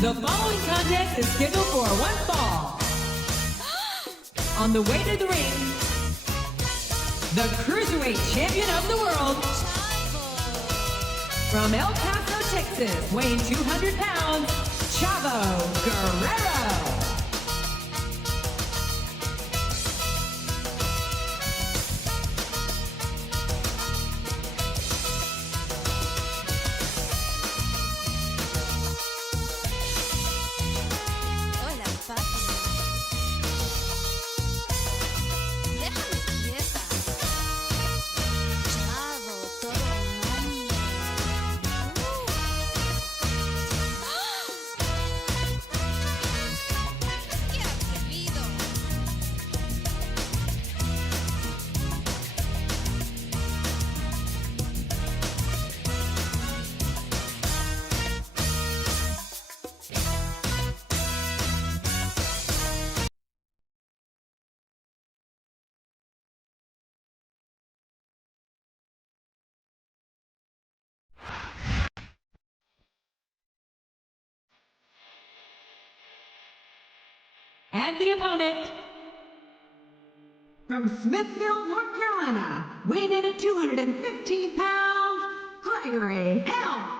The following contest is scheduled for one fall. On the way to the ring, the Cruiserweight Champion of the world, from El Paso, Texas, weighing 200 pounds, Chavo Guerrero. And the opponent, from Smithfield, North Carolina, weighing in at 215 pounds, Gregory, Helms.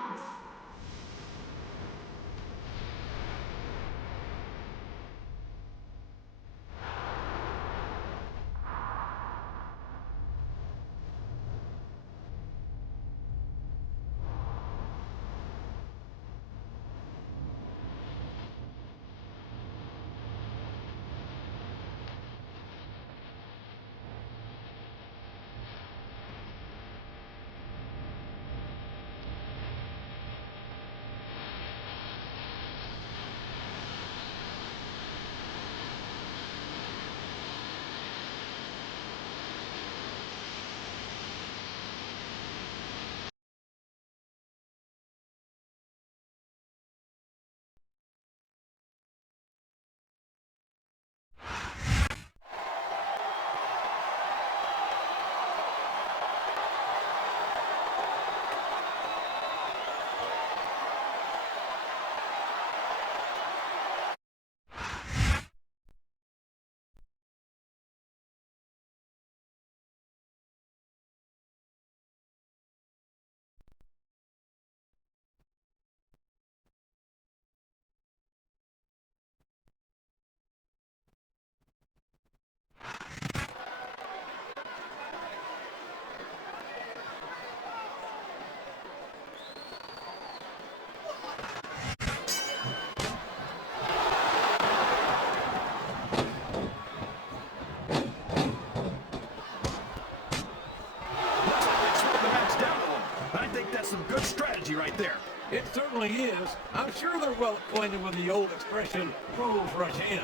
Some good strategy right there. It certainly is. I'm sure they're well acquainted with the old expression, pros rush in.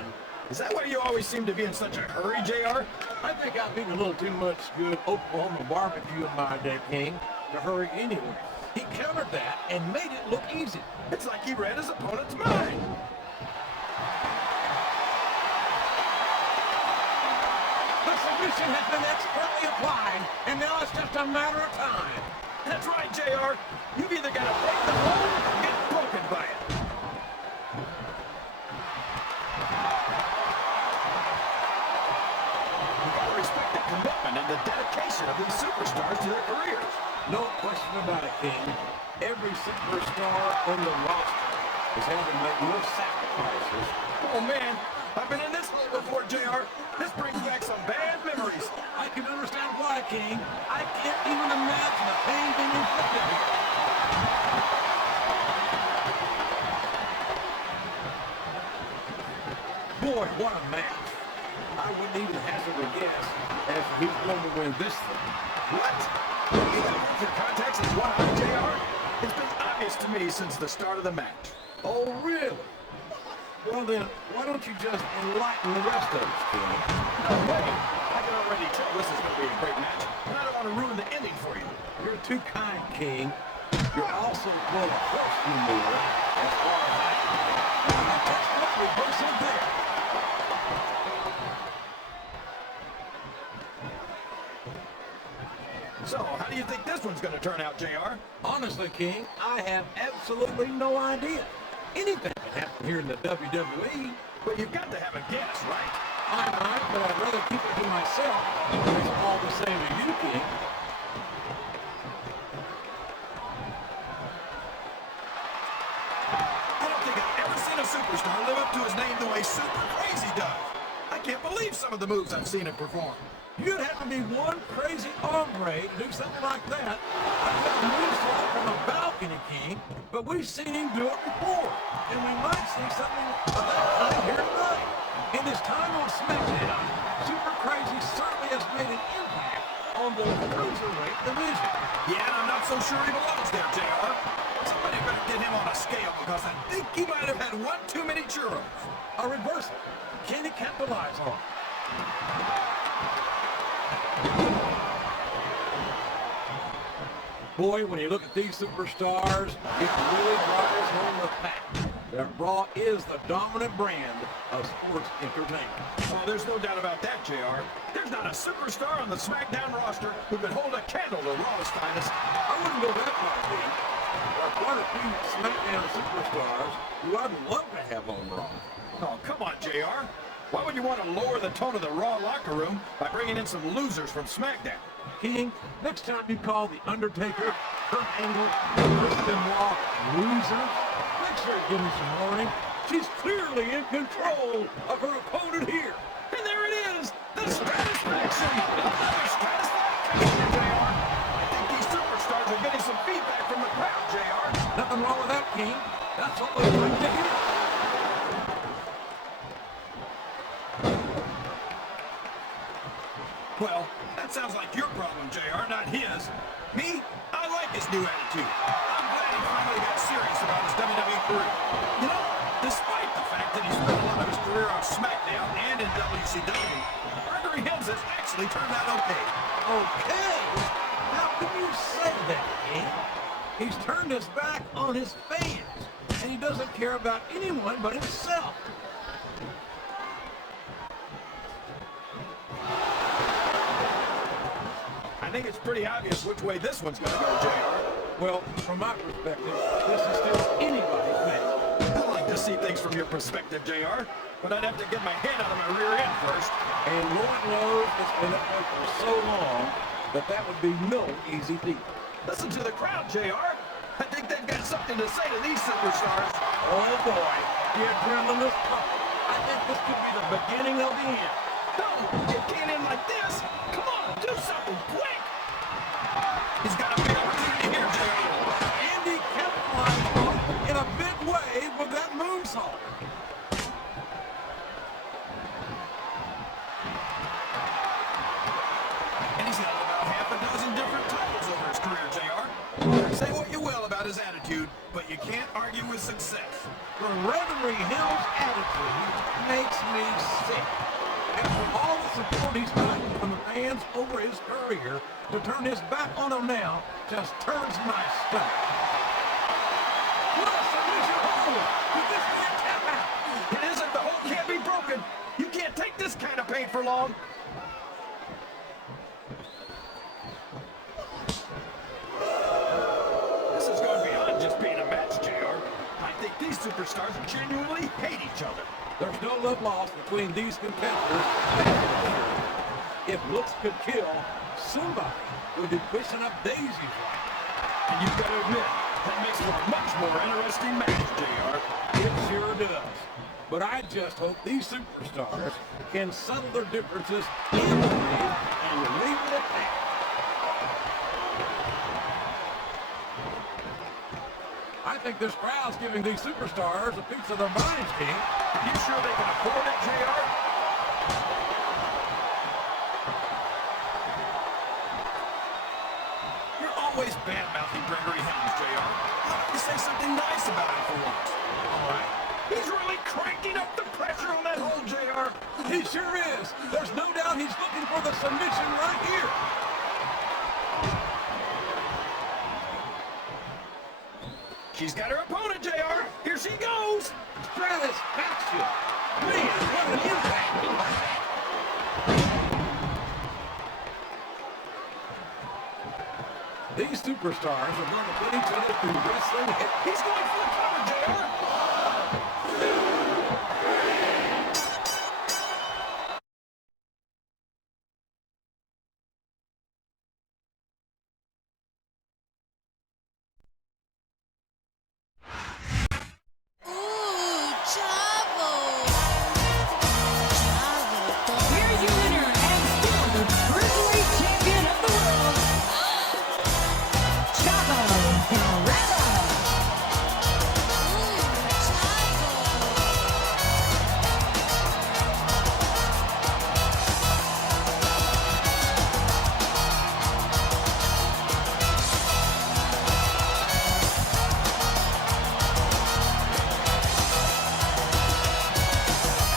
Is that why you always seem to be in such a hurry, JR? I think I've eaten a little too much good Oklahoma barbecue in my day, King, to hurry anywhere. He countered that and made it look easy. It's like he read his opponent's mind. The submission has been expertly applied, and now it's just a matter of time. That's right, JR. You've either got to break the hold or get broken by it. You got to respect the commitment and the dedication of these superstars to their careers. No question about it, King. Every superstar on the roster is having to make more sacrifices. Oh, man. I've been in this hole before, JR. This brings back some bad memories. I can understand why, King. I can't even imagine the pain being inflicted here. Boy, what a match. I wouldn't even hazard a guess as to who's going to win this thing. What? You have the context as one out, JR? It's been obvious to me since the start of the match. Oh, really? Well then, why don't you just enlighten the rest of us, King? No way. I can already tell this is going to be a great match, and I don't want to ruin the ending for you. You're too kind, King. You're also full of fresh humor as far as I can tell. That's what we both said there. So, how do you think this one's going to turn out, JR? Honestly, King, I have absolutely no idea. Anything can happen here in the WWE. But you've got to have a guess, right? I might, but I'd rather keep it to myself. It's all the same to you, King. I don't think I've ever seen a superstar live up to his name the way Super Crazy does. I can't believe some of the moves I've seen him perform. You'd have to be one crazy hombre to do something like that. I've got a moonsault from a balcony, King, but we've seen him do it before, and we might see something of that kind here tonight. In his time on SmackDown, Super Crazy certainly has made an impact on the Cruiserweight division. Yeah, and I'm not so sure he belongs there, JR. Somebody better get him on a scale because I think he might have had one too many churros. A reversal. Can he capitalize on it? Boy, when you look at these superstars, it really drives home the fact that Raw is the dominant brand of sports entertainment. Oh, there's no doubt about that, JR. There's not a superstar on the SmackDown roster who could hold a candle to Raw's finest. I wouldn't go that far, Pete. There are quite a few SmackDown superstars who I'd love to have on Raw. Oh, come on, JR. Why would you want to lower the tone of the Raw locker room by bringing in some losers from SmackDown? King, next time you call The Undertaker, Kurt Angle, Chris Benoit losers, make sure you give me some warning. She's clearly in control of her opponent here. And there it is, the Stratisfaction! Another Stratisfaction, JR! I think these superstars are getting some feedback from the crowd, JR. Nothing wrong with that, King. That's what we like to hear. Well, that sounds like your problem, JR, not his. Me, I like his new attitude. I'm glad he finally got serious about his WWE career. You know, despite the fact that he spent a lot of his career on SmackDown and in WCW, Gregory Helms has actually turned out okay. Okay? How can you say that, King? He's turned his back on his fans, and he doesn't care about anyone but himself. I think it's pretty obvious which way this one's going to go, JR. Well, from my perspective, this is still anybody's match. I'd like to see things from your perspective, JR, but I'd have to get my head out of my rear end first. And Lord knows it's been up there for so long that that would be no easy feat. Listen to the crowd, JR. I think they've got something to say to these superstars. Oh boy, the adrenaline is pumping. I think this could be the beginning of the end. No, it can't end like this. Come on, do something quick. He's got a big opportunity here, JR. And he capitalized on it in a big way with that moonsault. And he's had about half a dozen different titles over his career, JR. Say what you will about his attitude, but you can't argue with success. The Gregory Helms attitude makes me sick. After all the support he's gotten from the fans over his career, to turn his back on him now just turns my stomach. What a submission hold! You just can't tap out. It isn't. The hold can't be broken. You can't take this kind of pain for long. This is going beyond just being a match, JR. I think these superstars genuinely hate each other. There's no love lost between these competitors. If looks could kill, somebody would be pushing up daisies right. And you've got to admit, that makes for a much more interesting match, JR. It sure does. But I just hope these superstars can settle their differences in the ring and leave it at that. I think this crowd's giving these superstars a piece of their minds, King. Are you sure they can afford it, JR? You're always bad-mouthing Gregory Helms, JR. Why don't you say something nice about him for once? All right. He's really cranking up the pressure on that hold, JR. He sure is. There's no doubt he's looking for the submission right here. She's got her opponent, JR. Here she goes. Stratisfaction. Man, what an impact. These superstars are going to put each other through wrestling. He's going for the cover, JR. 2.